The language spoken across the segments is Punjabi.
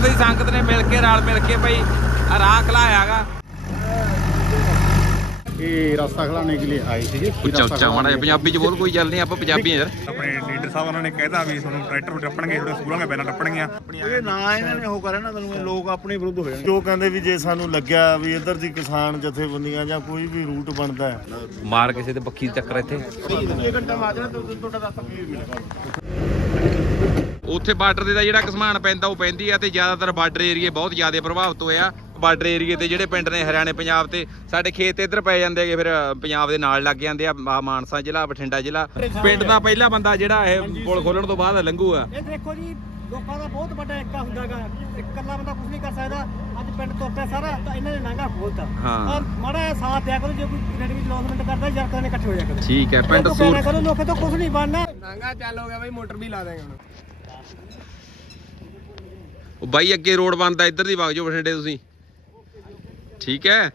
ਦੀ ਸੰਗਤ ਨੇ ਮਿਲ ਕੇ ਰਲ ਮਿਲ ਕੇ ਬਈ ਰਾਹ ਖਲਾਇਆਗਾ ਇਹ ਰਸਤਾ ਖਲਾਣੇ ਕੇ ਲਈ ਆਏ ਸੀਗੇ। ਉੱਚਾ ਉੱਚਾ ਮਾੜਾ ਪੰਜਾਬੀ ਚ ਬੋਲ ਕੋਈ ਚੱਲ ਨਹੀਂ ਆਪਾਂ ਪੰਜਾਬੀ ਆ ਯਾਰ। ਆਪਣੇ ਲੀਡਰ ਸਾਹਿਬ ਉਹਨਾਂ ਨੇ ਕਹਿਤਾ ਵੀ ਤੁਹਾਨੂੰ ਟਰੈਕਟਰ ਟੱਪਣਗੇ ਤੁਹਾਡੇ ਸਕੂਲਾਂ ਦੇ ਬੈਨਾਂ ਟੱਪਣਗੀਆਂ। ਇਹ ਨਾ ਇਹਨਾਂ ਨੇ ਉਹ ਕਰਿਆ ਨਾ ਤੈਨੂੰ ਇਹ ਲੋਕ ਆਪਣੇ ਵਿਰੁੱਧ ਹੋ ਜਾਣਗੇ। ਜੋ ਕਹਿੰਦੇ ਵੀ ਜੇ ਸਾਨੂੰ ਲੱਗਿਆ ਵੀ ਇੱਧਰ ਦੀ ਕਿਸਾਨ ਜਥੇਬੰਦੀਆਂ ਜਾਂ ਕੋਈ ਵੀ ਰੂਟ ਬਣਦਾ ਹੈ। ਮਾਰ ਕਿਸੇ ਤੇ ਪੱਖੀ ਚੱਕਰ ਇੱਥੇ। ਇਹ ਘੰਟਾ ਮਾਜਣਾ ਤੁਹਾਡਾ ਰਸਤਾ ਮਿਲੇਗਾ। ਉੱਥੇ ਬਾਰਡਰ ਦੇ ਦਾ ਜਿਹੜਾ ਕਸਮਾਨ ਪੈਂਦਾ ਉਹ ਪੈਂਦੀ ਆ ਤੇ ਜ਼ਿਆਦਾਤਰ ਬਾਰਡਰ ਏਰੀਏ ਬਹੁਤ ਜ਼ਿਆਦਾ ਪ੍ਰਭਾਵਿਤ ਹੋਇਆ ਬਾਰਡਰ ਏਰੀਏ ਤੇ ਜਿਹੜੇ ਪਿੰਡ ਨੇ ਹਰਿਆਣੇ ਪੰਜਾਬ ਤੇ ਸਾਡੇ ਖੇਤ ਇੱਧਰ ਪੈ ਜਾਂਦੇ ਹੈਗੇ ਫਿਰ ਪੰਜਾਬ ਦੇ ਨਾਲ ਲੱਗ ਜਾਂਦੇ ਆ ਮਾਨਸਾ ਜ਼ਿਲ੍ਹਾ ਬਠਿੰਡਾ ਜ਼ਿਲ੍ਹਾ। ਪਿੰਡ ਦਾ ਪਹਿਲਾ ਬੰਦਾ ਜਿਹੜਾ ਇਹ ਪੁਲ ਖੋਲਣ ਤੋਂ ਬਾਅਦ ਇਹ ਦੇਖੋ ਜੀ ਲੋਕਾਂ ਦਾ ਬਹੁਤ ਵੱਡਾ ਏਕਾ ਹੁੰਦਾਗਾ ਇਕੱਲਾ ਬੰਦਾ ਕੁਝ ਨਹੀਂ ਕਰ ਸਕਦਾ। ਅੱਜ ਪਿੰਡ ਤੋਂ ਪਿਆ ਸਾਰਾ ਤਾਂ ਇਹਨਾਂ ਨੇ ਨਾਂਗਾ ਖੋਲਤਾ ਹਾਂ। ਔਰ ਮਾੜਾ ਸਾਥ ਦਿਆ ਕਰੋ ਜੇ ਕੋਈ ਰੈਡੀ ਵਿੱਚ ਲੌਸਮੈਂਟ ਕਰਦਾ ਯਾਰ ਕਰਨੇ ਇਕੱਠੇ ਹੋ ਜਾ ਕਰੋ। ਠੀਕ ਹੈ ਪਿੰਡ ਇਹ ਤੋਂ ਸੂਰ ਕਹਿਣਾ ਕਰੋ ਲੋਕੇ ਤੋਂ ਕੁਝ ਨਹੀਂ ਬਣਨਾ। ਉਹ ਬਾਈ ਅੱਗੇ ਰੋਡ ਬਣਦਾ ਇੱਧਰ ਦੀ ਵਗ ਜਾਓ ਬਠਿੰਡੇ ਤੁਸੀਂ। ਠੀਕ ਹੈ?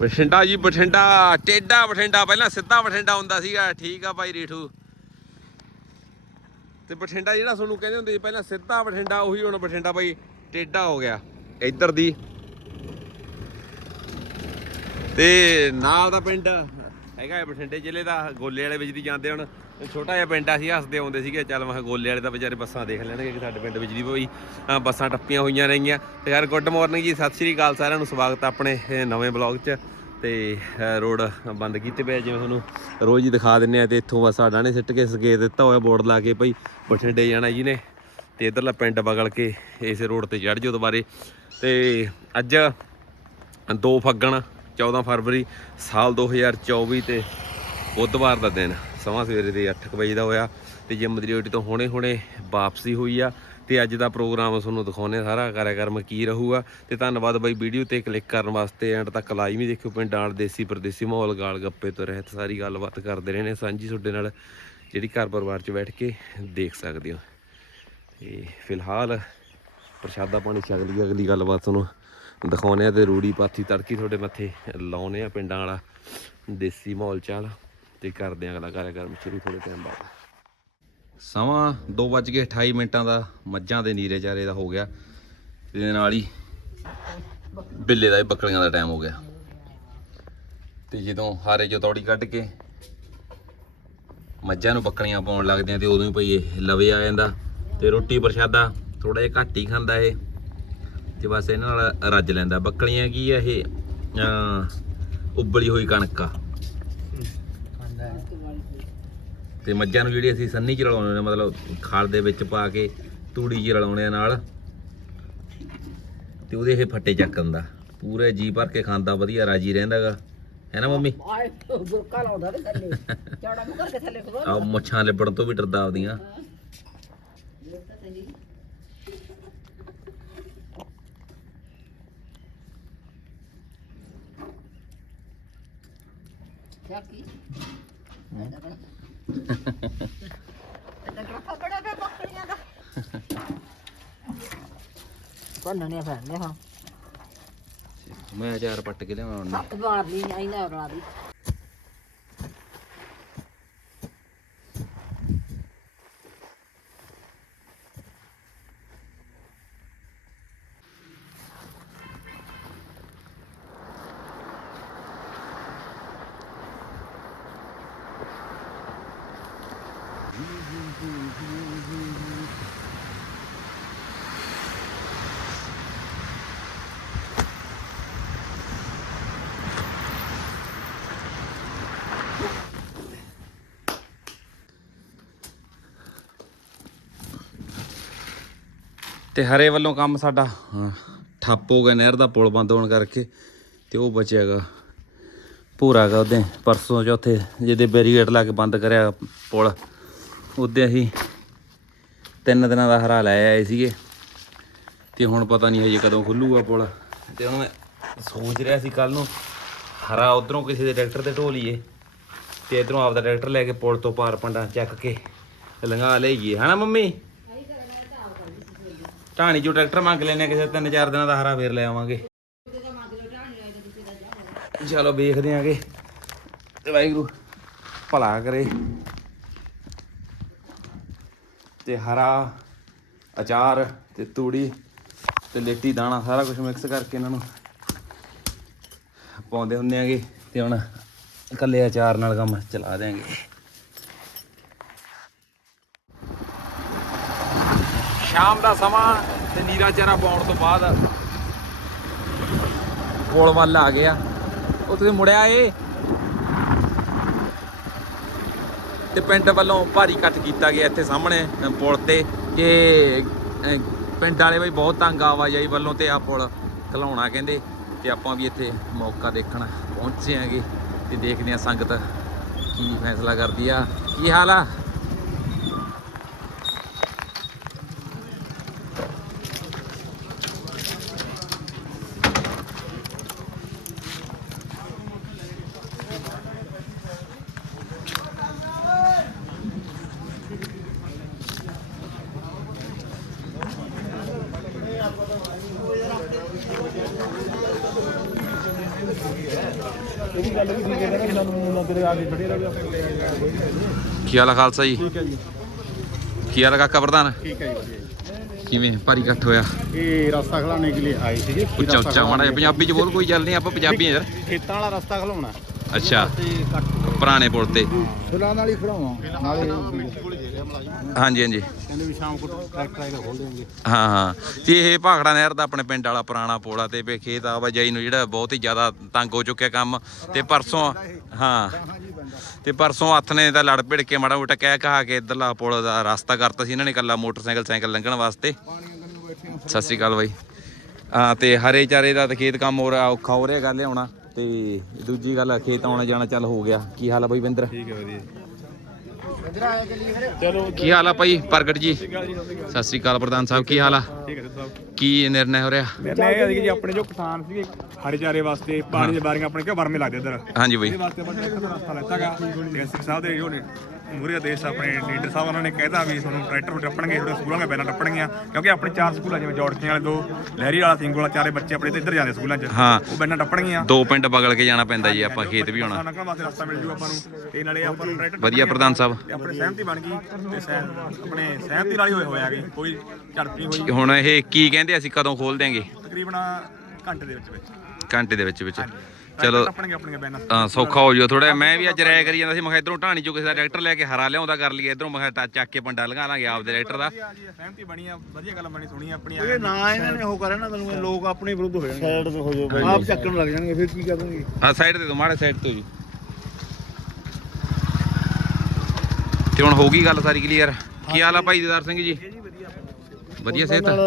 ਬਠਿੰਡਾ ਜੀ, ਬਠਿੰਡਾ, ਟੇਡਾ ਬਠਿੰਡਾ, ਪਹਿਲਾਂ ਸਿੱਧਾ ਬਠਿੰਡਾ ਹੁੰਦਾ ਸੀਗਾ। ਠੀਕ ਆ ਬਾਈ ਰੀਠੂ। ਤੇ ਬਠਿੰਡਾ ਜਿਹੜਾ ਤੁਹਾਨੂੰ ਕਹਿੰਦੇ ਹੁੰਦੇ ਸੀ, ਪਹਿਲਾਂ ਸਿੱਧਾ ਬਠਿੰਡਾ, ਉਹੀ ਹੁਣ ਬਠਿੰਡਾ ਬਾਈ ਟੇਡਾ ਹੋ ਗਿਆ। ਇੱਧਰ ਦੀ। ਤੇ ਨਾਲ ਦਾ ਪਿੰਡ ਹੈਗਾ ਬਠਿੰਡੇ ਜ਼ਿਲ੍ਹੇ ਦਾ, ਗੋਲੇ ਵਾਲੇ ਵਿੱਚ ਦੀ ਜਾਂਦੇ ਹੁਣ। ਛੋਟਾ ਜਿਹਾ ਪਿੰਡ ਆ ਸੀ ਹੱਸਦੇ ਆਉਂਦੇ ਸੀਗੇ। ਚੱਲ ਮੈਂ ਗੋਲੇ ਵਾਲੇ ਤਾਂ ਵਿਚਾਰੇ ਬੱਸਾਂ ਦੇਖ ਲੈਣਗੇ ਕਿ ਸਾਡੇ ਪਿੰਡ ਵਿੱਚ ਦੀ ਵੀ ਬੱਸਾਂ ਟੱਪੀਆਂ ਹੋਈਆਂ ਰਹੀਆਂ। ਤੇ ਯਾਰ ਗੁੱਡ ਮਾਰਨਿੰਗ ਜੀ, ਸਤਿ ਸ੍ਰੀ ਅਕਾਲ ਸਾਰਿਆਂ ਨੂੰ। ਸਵਾਗਤ ਆ ਆਪਣੇ ਨਵੇਂ ਬਲੌਗ 'ਚ। ਤੇ ਰੋਡ ਬੰਦ ਕੀਤੇ ਪਏ ਜਿਵੇਂ ਤੁਹਾਨੂੰ ਰੋਜ਼ ਹੀ ਦਿਖਾ ਦਿੰਨੇ ਆ। ਤੇ ਇੱਥੋਂ ਬਸ ਸਾਡਾ ਨੇ ਸਿੱਟ ਕੇ ਸਗੇ ਦਿੱਤਾ ਹੋਇਆ ਬੋਰਡ ਲਾ ਕੇ ਭਾਈ ਬਠਿੰਡੇ ਜਾਣਾ ਜੀ ਨੇ। ਤੇ ਇਧਰਲਾ ਪਿੰਡ ਬਗਲ ਕੇ ਇਸੇ ਰੋਡ ਤੇ ਚੜ ਜਾਓ ਦੁਬਾਰੇ। ਤੇ ਅੱਜ 2 ਫੱਗਣ 14 ਫਰਵਰੀ, ਸਾਲ 2024 ਤੇ ਬੁੱਧਵਾਰ ਦਾ ਦਿਨ। ਸਮਾਂ ਸਵੇਰੇ ਦੇ 8 ਵਜੇ ਦਾ ਹੋਇਆ ਤੇ ਜਿਮ ਦੀ ਡਿਊਟੀ ਤੋਂ ਹੁਣੇ ਹੁਣੇ ਵਾਪਸੀ ਹੋਈ ਆ ਤੇ ਅੱਜ ਦਾ ਪ੍ਰੋਗਰਾਮ ਤੁਹਾਨੂੰ ਦਿਖਾਉਣੇ ਆ ਸਾਰਾ ਕਾਰਿਆਕਰਮ ਕੀ ਰਹੂਗਾ ਤੇ ਧੰਨਵਾਦ ਬਾਈ ਵੀਡੀਓ ਤੇ ਕਲਿੱਕ ਕਰਨ ਵਾਸਤੇ ਐਂਡ ਤੱਕ ਲਾਈ ਵੀ ਦੇਖਿਓ ਪਿੰਡਾਂ ਨਾਲ ਦੇਸੀ ਪਰਦੇਸੀ ਮਾਹੌਲ ਗਾਲ ਗੱਪੇ ਤੋਂ ਰਹਿਤ ਸਾਰੀ ਗੱਲਬਾਤ ਕਰਦੇ ਰਹੇ ਨੇ ਸਾਂਝੀ ਤੁਹਾਡੇ ਨਾਲ ਜਿਹੜੀ ਘਰ ਪਰਿਵਾਰ 'ਚ ਬੈਠ ਕੇ ਦੇਖ ਸਕਦੇ ਹੋ। ਤੇ ਫਿਲਹਾਲ ਪ੍ਰਸ਼ਾਦਾ ਪਾਣੀ ਛਕ ਲਈ ਅਗਲੀ ਗੱਲਬਾਤ ਤੁਹਾਨੂੰ ਦਿਖਾਉਣੇ ਆ ਤੇ ਰੂੜੀ ਪਾਥੀ ਤੜਕੀ ਤੁਹਾਡੇ ਮੱਥੇ ਲਾਉਣੇ ਆ ਪਿੰਡਾਂ ਵਾਲਾ ਦੇਸੀ ਮਾਹੌਲ ਚਾਲ ਤੇ ਕਰਦੇ ਆ ਅਗਲਾ ਕਾਰਿਆਕਰਮ ਸ਼ੁਰੂ ਥੋੜੇ ਟਾਈਮ ਬਾਅਦ। ਸਮਾਂ 2:28 ਮਿੰਟਾਂ ਦਾ ਮੱਝਾਂ ਦੇ ਨੀਰੇ ਚਾਰੇ ਦਾ ਹੋ ਗਿਆ। ਇਹਦੇ ਨਾਲ ਹੀ ਬਿੱਲੇ ਦਾ ਬੱਕਰੀਆਂ ਦਾ ਟਾਈਮ ਹੋ ਗਿਆ। ਤੇ ਜਦੋਂ ਹਾਰੇ ਜੋ ਤੌੜੀ ਕੱਢ ਕੇ ਮੱਝਾਂ ਨੂੰ ਬੱਕਰੀਆਂ ਪਾਉਣ ਲੱਗਦੇ ਆ ਤੇ ਉਦੋਂ ਹੀ ਭਈ ਇਹ ਲਵੇ ਆ ਜਾਂਦਾ। ਤੇ ਰੋਟੀ ਪ੍ਰਸ਼ਾਦਾ ਥੋੜਾ ਜਿਹਾ ਘੱਟ ਹੀ ਖਾਂਦਾ ਇਹ। ਤੇ ਬਸ ਇਹਨਾਂ ਨਾਲ ਰੱਜ ਲੈਂਦਾ। ਬੱਕਰੀਆਂ ਕੀ ਆ ਇਹ? ਉਬਲੀ ਹੋਈ ਕਣਕ ਆ। ਤੇ ਮੱਝਾਂ ਨੂੰ ਜਿਹੜੀ ਅਸੀਂ ਸੰਨੀ ਚ ਰਲਾਉਂਦੇ ਨੇ ਮਤਲਬ ਖਾਲ ਦੇ ਵਿੱਚ ਪਾ ਕੇ ਤੂੜੀ ਚ ਰਲਾਉਂਦੇ ਆ ਨਾਲ। ਤੇ ਉਹਦੇ ਇਹ ਫੱਟੇ ਚੱਕ ਦਿੰਦਾ ਪੂਰੇ ਜੀ ਭਰ ਕੇ ਖਾਂਦਾ ਵਧੀਆ ਰਾਜੀ ਰਹਿੰਦਾਗਾ। ਹੈ ਨਾ ਮੰਮੀ? ਆਏ ਬੁਰਕਾ ਲਾਉਂਦਾ ਤੇ ਥੱਲੇ। ਚੌੜਾ ਮੂੰਹ ਕਰਕੇ ਥੱਲੇ ਖਬਰ ਆ ਮੁੱਛਾਂ ਲਿਬੜਨ ਤੋਂ ਵੀ ਡਰਦਾ ਆਪਦੀਆਂ। ਕੀ? ਟਰਫਾ ਬੜਾ ਬੇ ਬੱਕਰੀਆਂ ਦਾ ਬੰਨਣੇ ਫੈਂਦੇ ਹਾਂ ਮੈਂ ਚਾਰ ਪੱਟ ਕੇ ਲਿਆਵਾਂ ਸੱਤ ਮਾਰ ਲਈ, ਆਈ ਨਾ ਬਣਾ ਦੀ। ਤੇ ਹਰੇ ਵੱਲੋਂ ਕੰਮ ਸਾਡਾ ਹਾਂ, ਠੱਪ ਹੋ ਗਿਆ ਨਹਿਰ ਦਾ ਪੁਲ ਬੰਦ ਹੋਣ ਕਰਕੇ ਤੇ ਉਹ ਬਚਿਆਗਾ ਪੂਰਾ ਗਾ ਉਹਦੇ ਪਰਸੋਂ ਚੌਥੇ ਜਿਹਦੇ ਬੈਰੀਗੇਟ ਲਾ ਕੇ ਬੰਦ ਕਰਿਆ ਪੁਲ ਉਹਦੇ ਅਸੀਂ ਤਿੰਨ ਦਿਨਾਂ ਦਾ ਹਰਾ ਲੈ ਆਏ ਸੀਗੇ ਤੇ ਹੁਣ ਪਤਾ ਨਹੀਂ ਹਜੇ ਕਦੋਂ ਖੁੱਲੂਗਾ ਪੁਲ। ਤੇ ਹੁਣ ਮੈਂ ਸੋਚ ਰਿਹਾ ਸੀ ਕੱਲ ਨੂੰ ਹਰਾ ਉਧਰੋਂ ਕਿਸੇ ਦੇ ਟਰੈਕਟਰ ਤੇ ਢੋ ਲਈਏ ਤੇ ਇਧਰੋਂ ਆਪਦਾ ਟਰੈਕਟਰ ਲੈ ਕੇ ਪੁਲ ਤੋਂ ਪਾਰ ਪੰਡਾ ਚੱਕ ਕੇ ਲੰਘਾ ਲਈਏ। ਹਨਾ ਮੰਮੀ? ਢਾਣੀ ਚੋਂ ਟਰੈਕਟਰ ਮੰਗ ਲੈਨੇ ਕਿਸੇ ਤਿੰਨ ਚਾਰ ਦਿਨਾਂ ਦਾ ਹਰਾ ਫੇਰ ਲੈ ਆਵਾਂਗੇ। ਚਲੋ ਵੇਖਦੇ ਆਂਗੇ। ਤੇ ਵਾਹਿਗੁਰੂ, ਭਲਾ ਕਰੇ। ਤੇ ਹਰਾ, ਅਚਾਰ ਤੇ ਤੂੜੀ ਤੇ ਲੇਟੀ ਦਾਣਾ ਸਾਰਾ ਕੁਝ ਮਿਕਸ ਕਰਕੇ ਇਹਨਾਂ ਨੂੰ ਪਾਉਂਦੇ ਹੁੰਦੇ ਆਗੇ ਤੇ ਹੁਣ ਇਕੱਲੇ ਅਚਾਰ ਨਾਲ ਕੰਮ ਚਲਾ ਦਿਆਂਗੇ। ਸ਼ਾਮ ਦਾ ਸਮਾਂ ਤੇ ਨੀਰਾ ਚਾਰਾ ਪਾਉਣ ਤੋਂ ਬਾਅਦ ਪੁਲ ਵੱਲ ਆ ਗਿਆ। ਉਹ ਤੁਸੀਂ ਮੁੜਿਆ ਏ? ਤੇ ਪਿੰਡ ਵੱਲੋਂ ਭਾਰੀ ਇਕੱਠ ਕੀਤਾ ਗਿਆ ਇੱਥੇ ਸਾਹਮਣੇ ਪੁਲ ਤੇ ਕਿ ਪਿੰਡ ਵਾਲੇ ਬਈ ਬਹੁਤ ਤੰਗ ਆਵਾਜਾਈ ਵੱਲੋਂ ਤੇ ਆ ਪੁਲ ਖਲਾਉਣਾ ਕਹਿੰਦੇ ਤੇ ਆਪਾਂ ਵੀ ਇੱਥੇ ਮੌਕਾ ਦੇਖਣ ਪਹੁੰਚੇ ਆਂਗੇ ਤੇ ਦੇਖਦੇ ਆ ਸੰਗਤ ਕੀ ਫੈਸਲਾ ਕਰਦੀ ਆ। ਕੀ ਹਾਲ ਆ? ਕੀ ਹਾਲ ਆ ਖਾਲਸਾ ਜੀ? ਠੀਕ ਹੈ ਜੀ। ਕੀ ਹਾਲ ਆ ਕਾਕਾ ਪ੍ਰਧਾਨ? ਠੀਕ ਹੈ ਜੀ ਕਿਵੇਂ ਭਾਰੀ ਇਕੱਠ ਹੋਇਆ? ਇਹ ਰਸਤਾ ਖਲਾਣੇ ਕੇ ਲਈ ਆਏ ਸੀਗੇ। ਉੱਚਾ ਉੱਚਾ ਮਾੜਾ ਜਿਹਾ ਪੰਜਾਬੀ ਚ ਬੋਲ ਕੋਈ ਗੱਲ ਨਹੀਂ ਆਪਾਂ ਪੰਜਾਬੀ ਆ ਯਾਰ। ਖੇਤਾਂ ਵਾਲਾ ਰਸਤਾ ਖਲਾਉਣਾ। ਅੱਛਾ। ਪੁਰਾਣੇ ਪੁਲ ਤੇ। ਫੁੱਲਾਂ ਨਾਲ ਹੀ ਖੜਾਉਣਾ ਨਾਲੇ ਹਾਂਜੀ ਹਾਂਜੀ। ਕਹਿੰਦੇ ਵੀ ਸ਼ਾਮ ਕੋ ਟਰੈਕਟਰ ਆਏਗਾ ਖੋਲ ਦੇਣਗੇ। ਹਾਂ ਹਾਂ। ਤੇ ਇਹ ਭਾਖੜਾ ਨਹਿਰ ਦਾ ਆਪਣੇ ਪਿੰਡ ਵਾਲਾ ਪੁਰਾਣਾ ਪੁਲ ਆ ਤੇ ਵੀ ਖੇਤ ਆਵਾਜਾਈ ਨੂੰ ਜਿਹੜਾ ਬਹੁਤ ਹੀ ਜ਼ਿਆਦਾ ਤੰਗ ਹੋ ਚੁੱਕਿਆ ਕੰਮ। ਤੇ ਪਰਸੋਂ ਹਾਂ। ਤੇ ਪਰਸੋਂ ਹੱਥ ਨੇ ਤਾਂ ਲੜ ਭਿੜ ਕੇ ਮਾੜਾ ਮੋਟਾ ਕਹਿ ਕਹਾ ਕੇ ਇਧਰਲਾ ਪੁਲ ਦਾ ਰਸਤਾ ਕਰਤਾ ਸੀ ਇਹਨਾਂ ਨੇ ਕੱਲਾ ਮੋਟਰਸਾਈਕਲ ਸਾਈਕਲ ਲੰਘਣ ਵਾਸਤੇ। ਸਤਿ ਸ਼੍ਰੀ ਅਕਾਲ ਬਾਈ। ਹਾਂ ਤੇ ਹਰੇ ਚਾਰੇ ਦਾ ਤੇ ਖੇਤ ਕੰਮ ਹੋ ਰਿਹਾ ਔਖਾ ਹੋ ਰਿਹਾ ਗੱਲ ਆਉਣਾ ਤੇ ਦੂਜੀ ਗੱਲ ਖੇਤ ਆਉਣਾ ਜਾਣਾ ਚੱਲ ਹੋ ਗਿਆ। ਕੀ ਹਾਲ ਆ ਬਾਈ ਬਿੰਦਰ? ਠੀਕ ਹੈ ਵਧੀਆ। ਕੀ ਹਾਲ ਆ ਭਾਈ ਪ੍ਰਗਟ ਜੀ? ਸਤਿ ਸ਼੍ਰੀ ਅਕਾਲ ਪ੍ਰਧਾਨ ਸਾਹਿਬ ਕੀ ਹਾਲ ਆ? ਠੀਕ ਹੈ ਸਾਹਿਬ ਕੀ ਨਿਰਣੈ ਹੋ ਰਿਹਾ? ਮੈਂ ਇਹ ਕਿ ਆਪਣੇ ਜੋ ਕਿਸਾਨ ਸੀਗੇ ਹਰੇ ਚਾਰੇ ਵਾਸਤੇ ਪਾਣੀ ਦੀਆਂ ਬਾਰੀਆਂ ਆਪਣੇ ਕਿਉਂ ਵਰਮੇ ਲੱਗਦੇ ਇੱਧਰ? ਹਾਂਜੀ ਬਾਈ ਇਹਦੇ ਵਾਸਤੇ ਆਪਾਂ ਟਰੈਕਟਰ ਦਾ ਰਸਤਾ ਲੈਤਾਗਾ ਐਸਪੀ ਸਾਹਿਬ ਦੇ ਜੋ ਨੇ। ਮੂਰੇ ਦੇਸ਼ ਆਪਣੇ ਲੀਡਰ ਸਾਹਿਬ ਉਹਨਾਂ ਨੇ ਕਹਿਤਾ ਵੀ ਤੁਹਾਨੂੰ ਟਰੈਕਟਰ ਟੱਪਣਗੇ ਜਿਹੜੇ ਸਕੂਲਾਂ ਦੇ ਬੈਲਾਂ ਟੱਪਣਗੀਆਂ ਕਿਉਂਕਿ ਆਪਣੇ ਚਾਰ ਸਕੂਲ ਜਿਵੇਂ ਜੋੜਕੀਆਂ ਵਾਲੇ ਦੋ ਲਹਿਰੀ ਵਾਲਾ ਸਿੰਘ ਵਾਲਾ ਚਾਰੇ ਬੱਚੇ ਆਪਣੇ ਤੇ ਇੱਧਰ ਜਾਂਦੇ ਸਕੂਲਾਂ 'ਚ ਹਾਂ। ਉਹ ਬੈਲਾਂ ਟੱਪਣਗੀਆਂ। ਦੋ ਪਿੰਡ ਬਗਲ ਕੇ ਜਾਣਾ ਪੈਂਦਾ ਜੀ ਆਪਾਂ ਖੇਤ ਵੀ ਹੋਣਾ। ਲੰਘਣ ਵਾਸਤੇ ਰਸਤਾ ਮਿਲ ਜੂ ਆਪਾਂ ਨੂੰ ਤੇ ਨਾਲੇ ਆਪਾਂ ਨੂੰ ਟਰੈਕਟਰ ਵਧੀਆ ਪ੍ਰਧਾਨ ਸਾਹਿਬ। ਤੇ ਆਪਣੀ ਸਹਿਮਤੀ ਬਣ ਗਈ ਤੇ ਸਹਿ ਆਪਣੇ ਸਹਿਮਤੀ ਨਾਲ ਹੀ ਹੋਏ ਹੋਇਆ ਗਈ ਕੋਈ ਝੜਪ ਹੋਈ। ਹੁਣ ਇਹ ਕੀ ਕਹਿੰਦੇ ਅਸੀਂ ਕਦੋਂ ਖੋਲ ਦਿਆਂਗੇ? ਤਕਰੀਬਨ ਘੰਟੇ ਦੇ ਵਿੱਚ ਵਿੱਚ। ਘੰਟੇ ਦੇ ਵਿੱਚ ਵਿੱਚ। ਚਲੋ ਆਪਣੀਆਂ ਬੈਨਾਂ ਤਾਂ ਸੌਖਾ ਹੋ ਜਾਓ ਥੋੜਾ ਮੈਂ ਵੀ ਅੱਜ ਰਾਇ ਕਰੀ ਜਾਂਦਾ ਸੀ ਮੈਂ ਕਿਹਾ ਇਧਰੋਂ ਢਾਣੀ ਚੋਂ ਕਿਸੇ ਦਾ ਟਰੈਕਟਰ ਲੈ ਕੇ ਹਰਾ ਲਿਆਉਂਦਾ ਕਰ ਲਈਏ ਇਧਰੋਂ ਮੈਂ ਕਿਹਾ ਟਾ- ਚੱਕ ਕੇ ਪੰਡਾ ਲਗਾ ਲਾਂਗੇ ਆਪਦੇ ਟਰੈਕਟਰ ਦਾ। ਵਧੀਆ ਜੀ ਸਹਿਮਤੀ ਬਣੀ ਆ ਵਧੀਆ ਗੱਲ ਬਣੀ ਸੁਣੀ ਆਪਣੀ ਇਹ ਨਾ ਇਹਨਾਂ ਨੇ ਉਹ ਕਰਿਆ ਨਾ ਤੈਨੂੰ ਇਹ ਲੋਕ ਆਪਣੇ ਵਿਰੁੱਧ ਹੋ ਜਾਣਗੇ। ਸਾਈਡ ਤੇ ਹੋ ਜਾਓ ਬਾਈ। ਆਪ ਚੱਕਣ ਲੱਗ ਜਾਣਗੇ ਫਿਰ ਕੀ ਕਰਨਗੇ? ਆ ਸਾਈਡ ਤੇ ਤੋਂ ਮਾੜੇ ਸਾਈਡ ਤੋਂ ਜੀ ਤੇ ਹੁਣ ਹੋ ਗਈ ਗੱਲ ਸਾਰੀ ਕਲੀਅਰ ਕੀ ਹਾਲ ਆ ਭਾਈ ਦੀਦਾਰ ਸਿੰਘ ਜੀ? ਵਧੀਆ ਸਿਹਤ ਨਾਲ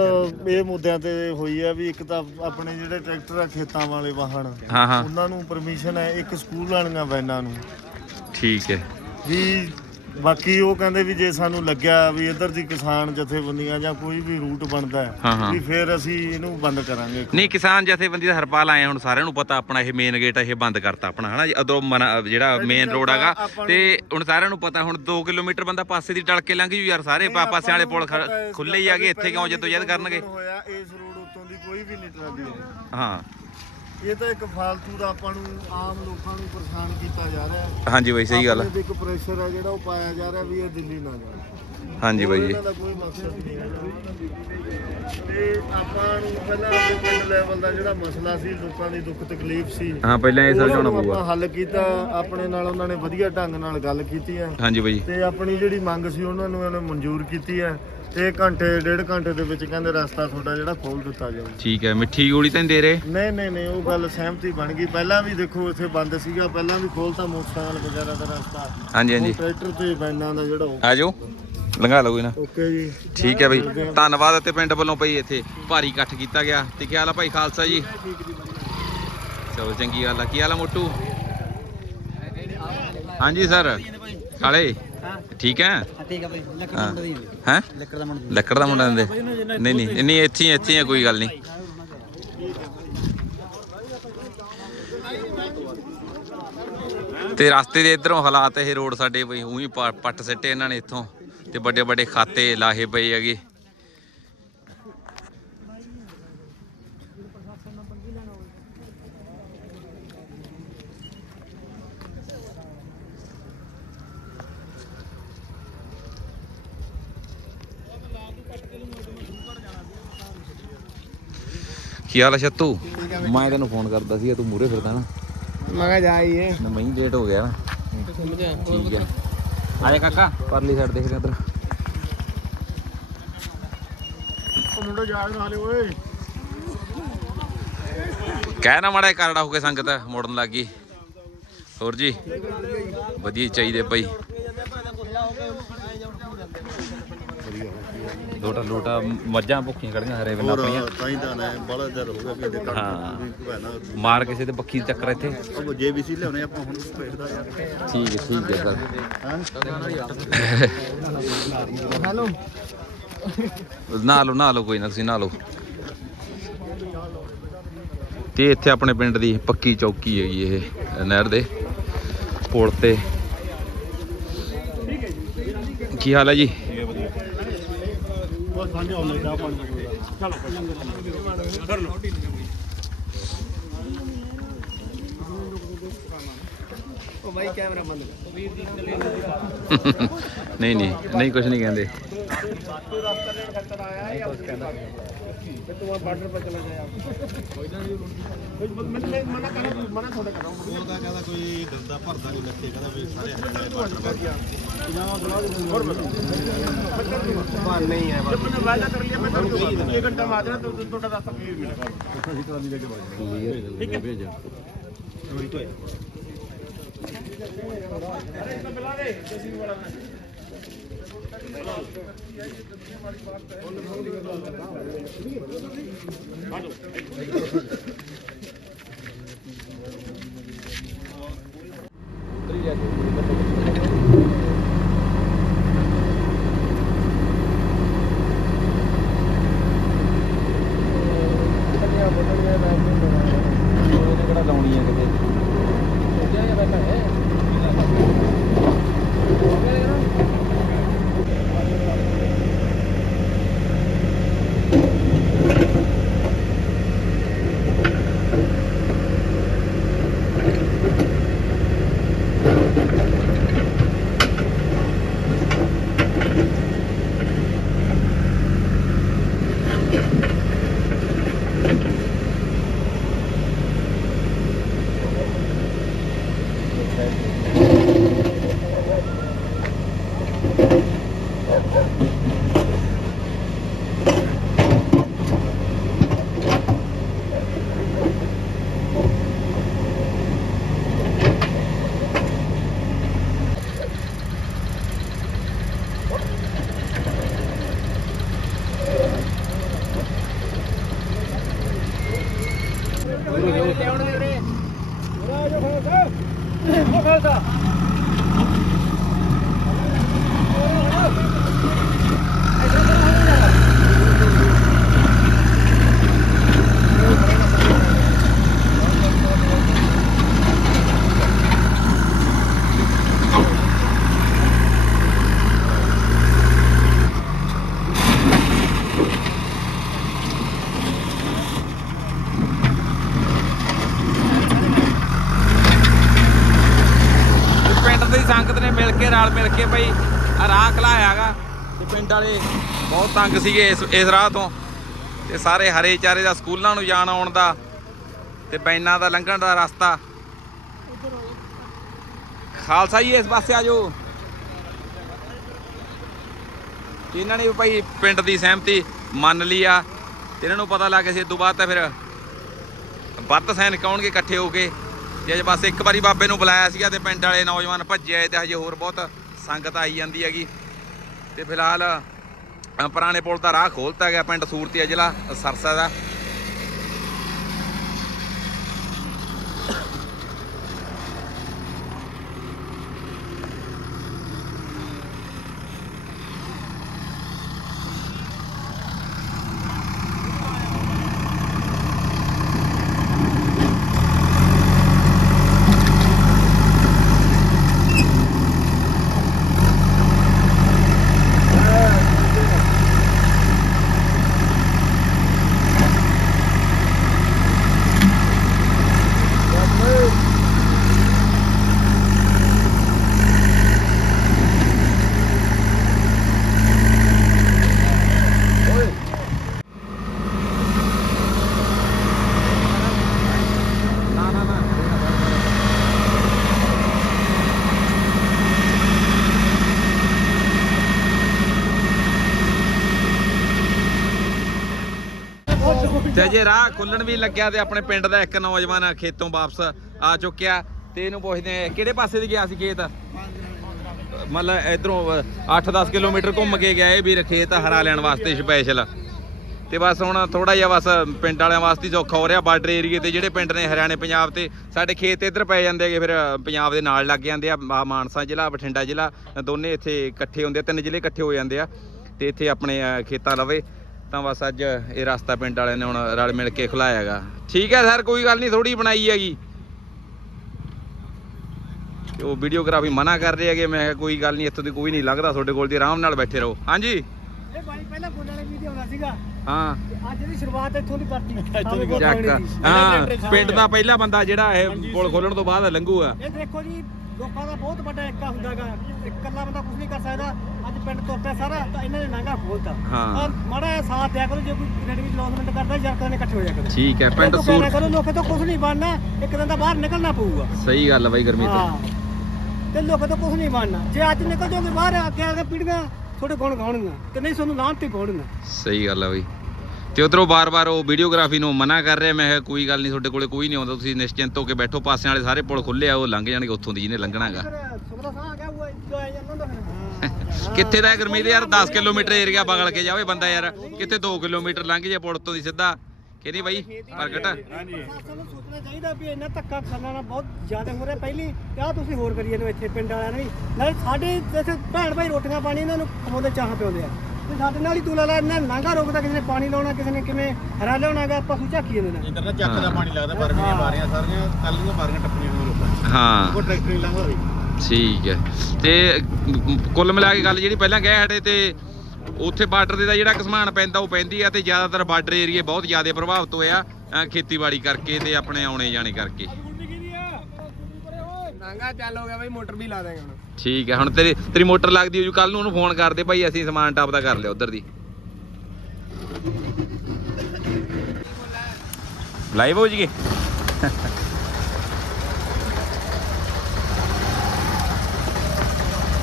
ਇਹ ਮੁੱਦਿਆਂ ਤੇ ਹੋਈ ਆ ਵੀ ਇੱਕ ਤਾਂ ਆਪਣੇ ਜਿਹੜੇ ਟਰੈਕਟਰ ਆ ਖੇਤਾਂ ਵਾਲੇ ਵਾਹਨ ਹਾਂ ਹਾਂ। ਉਹਨਾਂ ਨੂੰ ਪਰਮਿਸ਼ਨ ਹੈ ਇੱਕ ਸਕੂਲ ਵਾਲੀਆਂ ਵੈਨਾਂ ਨੂੰ। ਠੀਕ ਹੈ। ਵੀ ਬਾਕੀ ਉਹ ਕਹਿੰਦੇ ਵੀ ਜੇ ਸਾਨੂੰ ਲੱਗਿਆ ਵੀ ਇੱਧਰ ਦੀ ਕਿਸਾਨ ਜਥੇਬੰਦੀਆਂ ਜਾਂ ਕੋਈ ਵੀ ਰੂਟ ਬਣਦਾ ਹਾਂ, ਹੈ ਹਾਂ। ਵੀ ਫਿਰ ਅਸੀਂ ਇਹਨੂੰ ਬੰਦ ਕਰਾਂਗੇ ਨਹੀਂ ਕਿਸਾਨ ਜਥੇਬੰਦੀ ਦਾ ਹਰਪਾਲ ਆਏ ਹੁਣ ਸਾਰਿਆਂ ਨੂੰ ਪਤਾ ਆਪਣਾ ਇਹ ਮੇਨ ਗੇਟ ਇਹ ਬੰਦ ਕਰਤਾ ਆਪਣਾ ਹਨਾ? ਅਦੋਂ ਮਨਾ- ਜਿਹੜਾ ਮੇਨ ਰੋਡ ਹੈਗਾ ਤੇ ਹੁਣ ਸਾਰਿਆਂ ਨੂੰ ਪਤਾ ਹੁਣ 2 ਕਿਲੋਮੀਟਰ ਬੰਦਾ ਪਾਸੇ ਦੀ ਟਲ ਕੇ ਲੰਘ ਜੂ ਯਾਰ ਸਾਰੇ ਪਾ- ਪਾਸੇ ਵਾਲੇ ਪੁਲ ਖੁੱਲੇ ਹੀ ਆਗੇ ਇੱਥੇ ਕਿਉਂ ਜਦੋਂ ਜਦ ਕਰਨਗੇ? ਹੋਇਆ ਇਸ ਰੋਡ ਉੱਤੋਂ ਦੀ ਕੋਈ ਵੀ ਨਹੀਂ ਟਰਾਲੀ ਹਾਂ। ਇਹ ਤਾਂ ਇੱਕ ਫਾਲਤੂ ਦਾ ਆਪਾਂ ਨੂੰ ਆਮ ਲੋਕਾਂ ਨੂੰ ਪਰੇਸ਼ਾਨ ਕੀਤਾ ਜਾ ਰਿਹਾ ਹੈ। ਹਾਂਜੀ ਬਾਈ ਸਹੀ ਗੱਲ ਆਪਣੇ ਤੇ ਇੱਕ ਪ੍ਰੈਸ਼ਰ ਹੈ ਜਿਹੜਾ ਉਹ ਪਾਇਆ ਜਾ ਰਿਹਾ ਵੀ ਇਹ ਦਿੱਲੀ ਨਾ ਜਾਵੇ ਹਾਂਜੀ ਬਾਈ ਜੀ। ਇਹਨਾਂ ਦਾ ਕੋਈ ਮਕਸਦ ਨਹੀਂ ਹੈਗਾ ਤੇ ਆਪਾਂ ਨੂੰ ਪਹਿਲਾਂ ਆਪਣੇ ਪਿੰਡ ਲੈਵਲ ਦਾ ਜਿਹੜਾ ਮਸਲਾ ਸੀ ਲੋਕਾਂ ਦੀ ਦੁੱਖ ਤਕਲੀਫ ਸੀ ਹਾਂ ਪਹਿਲਾਂ ਇਹ ਸੁਲਝਾਉਣਾ ਉਹਨੂੰ ਪਊਗਾ। ਆਪਾਂ ਹੱਲ ਕੀਤਾ ਆਪਣੇ ਨਾਲ ਉਹਨਾਂ ਨੇ ਵਧੀਆ ਢੰਗ ਨਾਲ ਗੱਲ ਕੀਤੀ ਹੈ। ਹਾਂਜੀ ਬਾਈ ਤੇ ਆਪਣੀ ਜਿਹੜੀ ਮੰਗ ਸੀ ਉਹਨਾਂ ਨੂੰ ਇਹਨੇ ਮਨਜ਼ੂਰ ਕੀਤੀ ਹੈ। ਤੇ ਘੰਟੇ ਡੇਢ ਘੰਟੇ ਦੇ ਵਿੱਚ ਕਹਿੰਦੇ ਰਸਤਾ ਤੁਹਾਡਾ ਜਿਹੜਾ ਖੋਲ ਦਿੱਤਾ ਜਾਊ। ਠੀਕ ਹੈ ਮਿੱਠੀ ਗੋਲੀ ਤਾਂ ਨਹੀਂ ਦੇ ਰਹੇ? ਨਹੀਂ ਨਹੀਂ ਨਹੀਂ ਉਹ ਗੱਲ ਸਹਿਮਤੀ ਬਣ ਗਈ। ਪਹਿਲਾਂ ਵੀ ਦੇਖੋ ਇੱਥੇ ਬੰਦ ਸੀਗਾ। ਪਹਿਲਾਂ ਵੀ ਖੋਲਤਾ ਮੋਟਰਸਾਈਕਲ ਵਗੈਰਾ ਦਾ ਰਸਤਾ। ਹਾਂਜੀ ਹਾਂਜੀ। ਟਰੈਕਟਰ ਤੇ ਬੈਨਾਂ ਦਾ ਜਿਹੜਾ ਆ ਜਾਓ। ਲੰਘਾ ਲਓ ਇਹਨਾਂ। ਓਕੇ ਜੀ। ਠੀਕ ਹੈ ਬਈ। ਧੰਨਵਾਦ ਅਤੇ ਪਿੰਡ ਵੱਲੋਂ ਪਈ ਇੱਥੇ ਭਾਰੀ ਇਕੱਠ ਕੀਤਾ ਗਿਆ। ਤੇ ਕੀ ਹਾਲ ਆ ਭਾਈ ਖਾਲਸਾ ਜੀ? ਚਲੋ ਚੰਗੀ ਗੱਲ ਆ। ਕੀ ਹਾਲ ਆ ਮੋਟੂ? ਹਾਂਜੀ ਸਰ। ਕਾਲੇ ਠੀਕ ਹੈ? ਠੀਕ ਆ ਬਈ ਲੱਕੜ ਹਾਂ। ਮੁੰਡਾ ਦੀ ਹੈ। ਲੱਕੜ ਦਾ ਮੁੰਡਾ। ਲੱਕੜ ਦਾ ਮੁੰਡਾ ਦਿੰਦੇ। ਨਹੀਂ ਨਹੀਂ ਨਹੀਂ ਇੱਥੇ ਹੀ ਇੱਥੇ ਹੀ ਕੋਈ ਗੱਲ ਨਹੀਂ। ਤੇ ਰਸਤੇ ਦੇ ਇਧਰੋਂ ਹਾਲਾਤ ਇਹ ਰੋਡ ਸਾਡੇ ਬਈ ਉਹੀ ਪੱਟ ਸਿੱਟੇ ਇਹਨਾਂ ਨੇ ਇੱਥੋਂ। ਤੇ ਵੱਡੇ ਵੱਡੇ ਖਾਤੇ ਲਾਹੇ ਪਏ ਹੈਗੇ। ਕੀ ਹਾਲ ਹੈ ਛੱਤੂ? ਮੈਂ ਤੈਨੂੰ ਫੋਨ ਕਰਦਾ ਸੀ ਤੂੰ ਮੂਰੇ ਫਿਰਦਾ ਨਾ। ਮੈਂ ਕਿਹਾ ਜਾਈਏ ਨਾ ਮੈਂ ਲੇਟ ਹੋ ਗਿਆ ਨਾ। ਠੀਕ ਹੈ ਆ ਜਾ ਕਾਕਾ ਪਰਲੀ ਸਾਈਡ ਦੇਖ ਰਿਹਾ ਮੁੰਡਾ ਨਾਲੇ ਓਏ। ਕਹਿ ਨਾ ਮਾੜਾ ਕਰੜਾ ਹੋ ਕੇ ਸੰਗਤ ਮੋੜਨ ਲੱਗੀ ਹੋਰ ਜੀ ਵਧੀਆ ਚਾਹੀਦੇ ਭਾਈ। ਲੋਟਾ ਲੋਟਾ ਮੱਝਾਂ ਭੁੱਖੀਆਂ ਖੜੀਆਂ ਹਰੇ ਵੇਲੇ ਆਪਣੀਆਂ ਹੋਰ ਤਾਂ ਹੀ ਤਾਂ ਨੇ ਬੜਾ ਦਰ ਹੋ ਗਿਆ ਕਿ ਦੇ ਕੱਟ ਹਾਂ। ਮਾਰ ਕਿਸੇ ਤੇ ਦੇ ਚੱਕਰ ਇੱਥੇ। ਉਹ ਜੇਬੀਸੀ ਲਿਆਉਣੇ ਆਪਾਂ ਹੁਣ ਭੇਜਦਾ ਯਾਰ। ਠੀਕ ਹੈ ਠੀਕ ਹੈ ਸਰ। ਹੈਲੋ। ਨਾ ਲਓ ਨਾ ਲਓ ਕੋਈ ਨਾ ਤੁਸੀਂ ਨਾ ਲਓ। ਤੇ ਇੱਥੇ ਆਪਣੇ ਪਿੰਡ ਦੀ ਪੱਕੀ ਚੌਕੀ ਹੈਗੀ ਇਹ ਨਹਿਰ ਦੇ ਪੁਲ ਤੇ। ਕੀ ਹਾਲ ਹੈ ਜੀ? ਬਸ ਸਾਂਝਾ ਹੁੰਦਾ ਚਾਹ ਪਾਣੀ ਉਹ ਬਾਈ ਕੈਮਰਾ ਬੰਦ ਨਹੀਂ ਨਹੀਂ ਨਹੀਂ ਕੁਝ ਨਹੀਂ ਕਹਿੰਦੇ। ਤੂੰ ਬਾਰਡਰ ਪਰ ਚਲਾ ਜਾ ਮਨਾ ਕਰ ਮਨਾ ਥੋੜਾ ਕਰਾਂ ਉਹਦਾ ਕਹਿੰਦਾ ਕੋਈ ਦੰਦਾ ਭਰਦਾ ਨਹੀਂ ਲੱਤੇ ਕਹਿੰਦਾ ਵੀ ਸਾਰੇ ਬਾਨ ਨਹੀਂ ਹੈ। ਬਸ ਮੈਂ ਵਾਅਦਾ ਕਰ ਲਿਆ ਮੈਂ ਤੁਹਾਨੂੰ 1 ਘੰਟਾ ਮਾਰ ਦੇਣਾ ਤੂੰ ਤੁਹਾਡਾ ਰਸਤਾ ਕਲੀਅਰ ਮਿਲੇਗਾ ਕਿਹੜਾ ਲਾਉਣੀ ਹੈ ਕਿਤੇ ਤੇ ਪਿੰਡ ਦੀ ਸੰਗਤ ਨਾਲ ਮਿਲ ਕੇ ਭਾਈ ਮਿਲ ਕੇ ਬਈ ਰਾਹ ਖਲਾਇਆਗਾ ਤੇ ਪਿੰਡ ਵਾਲੇ ਬਹੁਤ ਤੰਗ ਸੀਗੇ ਇਸ ਇਸ ਰਾਹ ਤੋਂ। ਤੇ ਸਾਰੇ ਹਰੇ ਚਾਰੇ ਦਾ ਸਕੂਲਾਂ ਨੂੰ ਜਾਣ ਆਉਣ ਦਾ ਤੇ ਬੈਨਾਂ ਦਾ ਲੰਘਣ ਦਾ ਰਸਤਾ। ਖਾਲਸਾ ਜੀ, ਇਸ ਪਾਸੇ ਆ ਜਾਓ। ਇਹਨਾਂ ਨੇ ਵੀ ਭਾਈ ਪਿੰਡ ਦੀ ਸਹਿਮਤੀ ਮੰਨ ਲਈ ਆ, ਤੇ ਇਹਨਾਂ ਨੂੰ ਪਤਾ ਲੱਗ ਗਿਆ ਸੀ ਇਸ ਤੋਂ ਬਾਅਦ ਤਾਂ ਫਿਰ ਵੱਧ ਸੈਨਿਕ ਆਉਣਗੇ ਇਕੱਠੇ ਹੋ ਕੇ। ਤੇ ਅਜੇ ਬਸ ਇੱਕ ਵਾਰੀ ਬਾਬੇ ਨੂੰ ਬੁਲਾਇਆ ਸੀਗਾ ਤੇ ਪਿੰਡ ਵਾਲੇ ਨੌਜਵਾਨ ਭੱਜਿਆ ਆਏ ਤੇ ਹਜੇ ਹੋਰ ਬਹੁਤ ਸੰਗਤ ਆਈ ਜਾਂਦੀ ਹੈਗੀ। ਤੇ ਫਿਲਹਾਲ ਪੁਰਾਣੇ ਪੁਲ ਦਾ ਰਾਹ ਖੋਲਤਾ ਗਿਆ ਪਿੰਡ ਸੂਰਤੀਆ ਜ਼ਿਲ੍ਹਾ ਸਰਸਾ ਦਾ। ਤੇ ਜੇ ਰਾਹ ਖੁੱਲਣ ਵੀ ਲੱਗਿਆ ਤੇ ਆਪਣੇ ਪਿੰਡ ਦਾ ਇੱਕ ਨੌਜਵਾਨ ਖੇਤੋਂ ਵਾਪਸ ਆ ਚੁੱਕਿਆ ਤੇ ਇਹਨੂੰ ਪੁੱਛਦੇ ਆ ਕਿਹੜੇ ਪਾਸੇ ਦੀ ਗਿਆ ਸੀ ਖੇਤ? ਮਤਲਬ ਇਧਰੋਂ 8-10 ਕਿਲੋਮੀਟਰ ਘੁੰਮ ਕੇ ਗਿਆ ਇਹ ਵੀਰ ਖੇਤ ਹਰਾ ਲੈਣ ਵਾਸਤੇ ਸਪੈਸ਼ਲ ਤੇ ਬਸ ਹੁਣ ਥੋੜਾ ਜਿਹਾ ਬਸ ਪਿੰਡ ਵਾਲਿਆਂ ਵਾਸਤੇ ਹੀ ਸੌਖਾ ਹੋ ਰਿਹਾ, ਬਾਰਡਰ ਏਰੀਏ ਤੇ ਜਿਹੜੇ ਪਿੰਡ ਨੇ ਹਰਿਆਣੇ, ਪੰਜਾਬ ਤੇ, ਸਾਡੇ ਖੇਤ ਇੱਧਰ ਪੈ ਜਾਂਦੇ ਹੈਗੇ, ਫਿਰ ਪੰਜਾਬ ਦੇ ਨਾਲ ਲੱਗ ਜਾਂਦੇ ਆ ਮਾਨਸਾ ਜ਼ਿਲ੍ਹਾ, ਬਠਿੰਡਾ ਜ਼ਿਲ੍ਹਾ, ਦੋਨੇ ਇੱਥੇ ਇਕੱਠੇ ਹੁੰਦੇ ਆ, ਤਿੰਨ ਜ਼ਿਲ੍ਹੇ ਇਕੱਠੇ ਹੋ ਜਾਂਦੇ ਆ, ਤੇ ਇੱਥੇ ਆਪਣੇ ਖੇਤਾਂ ਲਵੇ। ਤਾਂ ਬਸ ਅੱਜ ਇਹ ਰਸਤਾ ਪਿੰਡ ਵਾਲਿਆਂ ਨੇ ਹੁਣ ਰਲ ਮਿਲ ਕੇ ਖੁਲਾਇਆ ਹੈਗਾ। ਠੀਕ ਹੈ ਸਰ ਕੋਈ ਗੱਲ ਨਹੀਂ ਥੋੜੀ ਬਣਾਈ ਹੈਗੀ। ਤੇ ਉਹ ਵੀਡੀਓਗ੍ਰਾਫੀ ਮਨਾ ਕਰ ਰਹੇ ਹੈਗੇ ਮੈਂ ਕੋਈ ਗੱਲ ਨਹੀਂ ਇੱਥੋਂ ਦੀ ਕੋਈ ਨਹੀਂ ਲੱਗਦਾ ਤੁਹਾਡੇ ਕੋਲ ਦੀ ਆਰਾਮ ਨਾਲ ਬੈਠੇ ਰਹੋ। ਹਾਂਜੀ? ਇਹ ਬਾਈ ਪਹਿਲਾਂ ਗੋਲੇ ਵਾਲੇ ਵੀਡੀਓ ਆਉਂਦਾ ਸੀਗਾ। ਹਾਂ। ਤੇ ਅੱਜ ਦੀ ਸ਼ੁਰੂਆਤ ਇੱਥੋਂ ਦੀ ਕਰਤੀ। ਇੱਥੋਂ ਦੀ ਚੱਕ ਹਾਂ ਪਿੰਡ ਦਾ ਪਹਿਲਾ ਬੰਦਾ ਜਿਹੜਾ ਇਹ ਪੁਲ ਖੋਲਣ ਤੋਂ ਬਾਅਦ ਲੰਘੂਗਾ। ਇਹ ਦੇਖੋ ਜੀ ਲੋਕਾਂ ਦਾ ਬਹੁਤ ਵੱਡਾ ਏਕਾ ਹੁੰਦਾਗਾ ਇਕੱਲਾ ਬੰਦਾ ਕੁਝ ਨਹੀਂ ਕਰ ਸਕਦਾ। ਪਿੰਡ ਤੋਂ ਪਿਆ ਸਾਰਾ ਤਾਂ ਇਹਨਾਂ ਨੇ ਨਾਂਗਾ ਖੋਲਤਾ। ਹਾਂ। ਔਰ ਮਾੜਾ ਜਿਹਾ ਸਾਥ ਦਿਆ ਕਰੋ ਜੇ ਕੋਈ ਰੈਡੀ ਡਿਵੈਲਪਮੈਂਟ ਕਰਦਾ ਯਾਰ ਕਰਨੇ ਇਕੱਠੇ ਹੋ ਜਾ ਕਰੋ। ਠੀਕ ਹੈ ਪਿੰਡ ਲੋਕਾਂ ਸੂਰ ਨੇ ਕਰੋ ਲੋਕਾਂ ਤੋਂ ਕੁਝ ਨਹੀਂ ਬਣਨਾ ਇੱਕ ਦਿਨ ਦਾ ਬਾਹਰ ਨਿਕਲਣਾ ਪਊਗਾ। ਸਹੀ ਗੱਲ ਹੈ ਬਾਈ ਗਰਮੀਤ। ਹਾਂ। ਤੇ ਲੋਕਾਂ ਤੋਂ ਕੁਝ ਨਹੀਂ ਬਣਨਾ। ਜੇ ਅੱਜ ਨਿਕਲ ਜਾਓਗੇ ਬਾਹਰ ਅੱਗੇ ਆ ਕੇ ਪੀੜੀਆਂ ਤੁਹਾਡੇ ਗੁਣ ਗਾਉਣਗੀਆਂ ਤੇ ਨਹੀਂ ਤੁਹਾਨੂੰ ਲਾਂਤ ਹੀ ਪਾਉਣਗੀਆਂ। ਸਹੀ ਗੱਲ ਹੈ ਬਾਈ। ਤੇ ਉਧਰੋਂ ਬਾਰ-ਬਾਰ ਉਹ ਵੀਡੀਓਗ੍ਰਾਫੀ ਨੂੰ ਮਨਾ ਕਰ ਰਿਹਾ। ਮੈਂ ਕਿਹਾ ਕੋਈ ਗੱਲ ਨਹੀਂ ਤੁਹਾਡੇ ਕੋਲੇ ਕੋਈ ਨਹੀਂ ਆਉਂਦਾ। ਤੁਸੀਂ ਨਿਸ਼ਚਿੰਤ ਹੋ ਕੇ ਬੈਠੋ। ਪਾਸਿਆਂ ਵਾਲੇ ਸਾਰੇ ਪੁਲ ਖੁੱਲੇ ਆ ਉਹ ਲੰਘ ਜਾਣਗੇ ਉੱਥੋਂ ਦੀ ਜਿਹਨੇ ਲੰਘਣਾਗਾ ਆ ਆ ਕਿੱਥੇ ਦਾ ਗਰਮੀਤ ਯਾਰ? 10 ਕਿਲੋਮੀਟਰ ਏਰੀਆ ਬਗਲ ਕੇ ਜਾਵੇ ਬੰਦਾ ਯਾਰ। ਕਿੱਥੇ 2 ਕਿਲੋਮੀਟਰ ਲੰਘ ਜੇ ਪੁਲ ਤੋਂ ਦੀ ਸਿੱਧਾ? ਕਿ ਨਹੀਂ ਬਾਈ? ਪ੍ਰਗਟ। ਪ੍ਰਸ਼ਾਸਨ ਨੂੰ ਸੋਚਣਾ ਚਾਹੀਦਾ ਵੀ ਇੰਨਾ ਧੱਕਾ ਕਰਨਾ ਨਾ ਬਹੁਤ ਜ਼ਿਆਦਾ ਹੋ ਰਿਹਾ। ਪਹਿਲੀ ਤੇ ਆਹ ਤੁਸੀਂ ਹੋਰ ਕਰੀਏ ਨੂੰ ਇੱਥੇ ਪਿੰਡ ਵਾਲਿਆਂ ਨੂੰ ਵੀ। ਨਾਲੇ ਸਾਡੇ ਇੱਥੇ ਭੈਣ ਭਾਈ ਰੋਟੀਆਂ ਪਾਣੀ ਇਹਨਾਂ ਨੂੰ ਕਮਾਉਂਦੇ ਚਾਹ ਪਿਆਉਂਦੇ ਆ। ਤੇ ਸਾਡੇ ਨਾਲ ਹੀ ਤੂੰ ਲਾ ਇਹਨਾਂ ਨਾਂਗਾ ਰੋਕਦਾ ਕਿਸੇ ਨੇ ਪਾਣੀ ਲਾਉਣਾ ਕਿਸੇ ਨੇ ਕਿਵੇਂ ਹਰਾ ਲਿਆਉਣਾਗਾ ਪਸ਼ੂ ਝਾਕੀ ਜਾਂਦੇ ਨੇ ਇਧਰ ਨਾ ਚੱਕ ਦਾ ਪਾਣੀ ਲੱਗਦਾ ਪਰ ਦੀਆਂ ਬਾਰੀਆਂ ਸਾਰੀਆਂ ਕੱਲ ਦੀਆਂ ਬਾਰੀਆਂ ਟੱਪਣੀਆਂ ਹੋਣ ਲੋਕਾਂ ਹਾਂ। ਕੋਈ ਟਰੈਕਟਰ ਨਹੀਂ ਲੰਘਦਾ ਵੀ। ਠੀਕ ਹੈ। ਤੇ ਕੁੱਲ ਮਿਲਾ ਕੇ ਗੱਲ ਜਿਹੜੀ ਪਹਿਲਾਂ ਕਹਿ ਹਟੇ ਤੇ ਉੱਥੇ ਬਾਰਡਰ ਦੇ ਦਾ ਜਿਹੜਾ ਕਸਮਾਨ ਪੈਂਦਾ ਉਹ ਪੈਂਦੀ ਆ ਤੇ ਜ਼ਿਆਦਾਤਰ ਬਾਰਡਰ ਏਰੀਏ ਬਹੁਤ ਜ਼ਿਆਦਾ ਪ੍ਰਭਾਵਿਤ ਹੋਇਆ ਖੇਤੀਬਾੜੀ ਕਰਕੇ ਤੇ ਆਪਣੇ ਆਉਣੇ ਜਾਣੇ ਕਰਕੇ। ਨਾਂਗਾ ਚੱਲ ਹੋ ਗਿਆ ਬਈ ਮੋਟਰ ਵੀ ਲਾ ਦੇਗਾ ਹੁਣ। ਠੀਕ ਹੈ ਹੁਣ ਤੇਰੀ ਤੇਰੀ ਮੋਟਰ ਲੱਗਦੀ ਹੋ ਜੂ ਕੱਲ ਨੂੰ ਉਹਨੂੰ ਫੋਨ ਕਰਦੇ ਭਾਈ ਅਸੀਂ ਸਮਾਨ ਟਾਪ ਦਾ ਕਰ ਲਿਆ ਉਧਰ ਦੀ। ਲਾਈਵ ਹੋ ਜੀਗੇ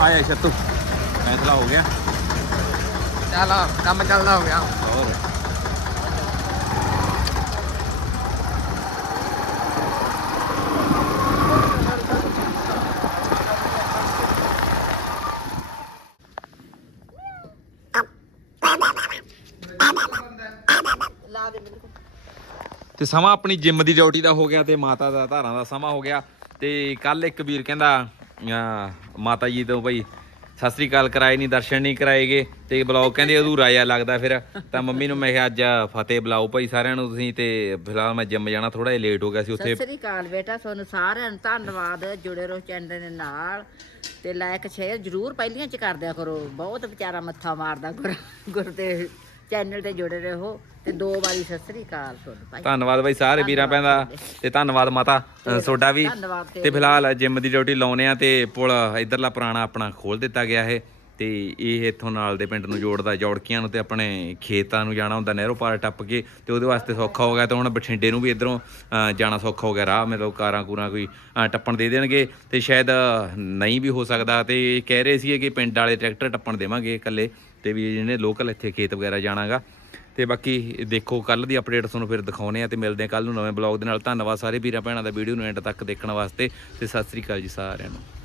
ਆਇਆ ਛੱਤੂ। ਫੈਸਲਾ ਹੋ ਗਿਆ। ਚੱਲ ਕੰਮ ਚੱਲਦਾ ਹੋ ਗਿਆ। ਹੋਰ ਲਾ ਦੇ ਮੈਨੂੰ ਤੇ ਸਮਾਂ ਆਪਣੀ ਜਿਮ ਦੀ ਡਿਊਟੀ ਦਾ ਹੋ ਗਿਆ ਤੇ ਮਾਤਾ ਦਾ ਧਾਰਾਂ ਦਾ ਸਮਾਂ ਹੋ ਗਿਆ। ਤੇ ਕੱਲ ਇੱਕ ਵੀਰ ਕਹਿੰਦਾ ਮਾਤਾ ਜੀ ਤੋਂ ਭਾਈ ਸਤਿ ਸ੍ਰੀ ਅਕਾਲ ਕਰਾਏ ਨਹੀਂ ਦਰਸ਼ਨ ਨਹੀਂ ਕਰਾਏਗੇ ਤੇ ਬਲੌਗ ਕਹਿੰਦੇ, ਅਧੂਰਾ ਜਿਹਾ ਲੱਗਦਾ ਫਿਰ। ਤਾਂ ਮੰਮੀ ਨੂੰ ਮੈਂ ਕਿਹਾ, ਅੱਜ ਫਤਿਹ ਬੁਲਾਓ ਭਾਈ ਸਾਰਿਆਂ ਨੂੰ ਤੁਸੀਂ। ਤੇ ਫਿਲਹਾਲ ਮੈਂ ਜਿਮ ਜਾਣਾ ਥੋੜਾ ਜਿਹਾ ਲੇਟ ਹੋ ਗਿਆ ਸੀ ਉੱਥੇ। ਸਤਿ ਸ੍ਰੀ ਅਕਾਲ ਬੇਟਾ, ਤੁਹਾਨੂੰ ਸਾਰਿਆਂ ਨੂੰ ਧੰਨਵਾਦ। ਜੁੜੇ ਰਹੋ ਚੈਨਲ ਦੇ ਨਾਲ। ਤੇ ਲਾਇਕ ਸ਼ੇਅਰ ਜਰੂਰ ਪਹਿਲੀਆਂ ਚ ਕਰ ਦਿਆ ਕਰੋ। ਬਹੁਤ ਵਿਚਾਰਾ ਮੱਥਾ ਮਾਰਦਾ ਗੁਰ ਗੁਰ ਦੇ ਚੈਨਲ ਤੇ ਜੁੜੇ ਰਹੋ ਤੇ ਦੋ ਵਾਰੀ ਸਤਿ ਸ੍ਰੀ ਅਕਾਲ ਤੁਹਾਨੂੰ ਭਾਈ। ਧੰਨਵਾਦ ਭਾਈ ਸਾਰੇ ਵੀਰਾਂ ਪੈਂਦਾ ਤੇ ਧੰਨਵਾਦ ਮਾਤਾ ਤੁਹਾਡਾ ਵੀ। ਤੇ ਫਿਲਹਾਲ ਜਿਮ ਦੀ ਡਿਊਟੀ ਲਾਉਨੇ ਆ ਤੇ ਪੁਲ ਇਧਰਲਾ ਪੁਰਾਣਾ ਆਪਣਾ ਖੋਲ ਦਿੱਤਾ ਗਿਆ ਇਹ ਤੇ ਇਹ ਇੱਥੋਂ ਨਾਲ ਦੇ ਪਿੰਡ ਨੂੰ ਜੋੜਦਾ ਜੌੜਕੀਆਂ ਨੂੰ ਤੇ ਆਪਣੇ ਖੇਤਾਂ ਨੂੰ ਜਾਣਾ ਹੁੰਦਾ ਨਹਿਰੋ ਪਾਰ ਟੱਪ ਕੇ ਤੇ ਉਹਦੇ ਵਾਸਤੇ ਸੌਖਾ ਹੋ ਗਿਆ ਤੇ ਹੁਣ ਬਠਿੰਡੇ ਨੂੰ ਵੀ ਇਧਰੋਂ ਜਾਣਾ ਸੌਖਾ ਹੋ ਗਿਆ ਰਾਹ ਮਤਲਬ ਕਾਰਾਂ ਕੂਰਾਂ ਕੋਈ ਟੱਪਣ ਦੇ ਦੇਣਗੇ ਤੇ ਸ਼ਾਇਦ ਨਹੀਂ ਵੀ ਹੋ ਸਕਦਾ ਤੇ ਕਹਿ ਰਹੇ ਸੀ ਕਿ ਪਿੰਡ ਵਾਲੇ ਟਰੈਕਟਰ ਟੱਪਣ ਦੇਵਾਂਗੇ ਇਕੱਲੇ। ਤੇ ਵੀ ਜਿਹਨੇ ਲੋਕਲ ਇੱਥੇ ਖੇਤ ਵਗੈਰਾ ਜਾਣਾਗਾ। ਤੇ ਬਾਕੀ ਦੇਖੋ ਕੱਲ ਦੀ ਅਪਡੇਟ ਤੁਹਾਨੂੰ ਫਿਰ ਦਿਖਾਉਨੇ ਆ ਤੇ ਮਿਲਦੇ ਆ ਕੱਲ ਨੂੰ ਨਵੇਂ ਬਲੌਗ ਦੇ ਨਾਲ। ਧੰਨਵਾਦ ਸਾਰੇ ਵੀਰਾਂ ਭੈਣਾਂ ਦਾ ਵੀਡੀਓ ਨੂੰ ਐਂਡ ਤੱਕ ਦੇਖਣ ਵਾਸਤੇ ਤੇ ਸਤਿ ਸ੍ਰੀ ਅਕਾਲ ਜੀ ਸਾਰਿਆਂ ਨੂੰ।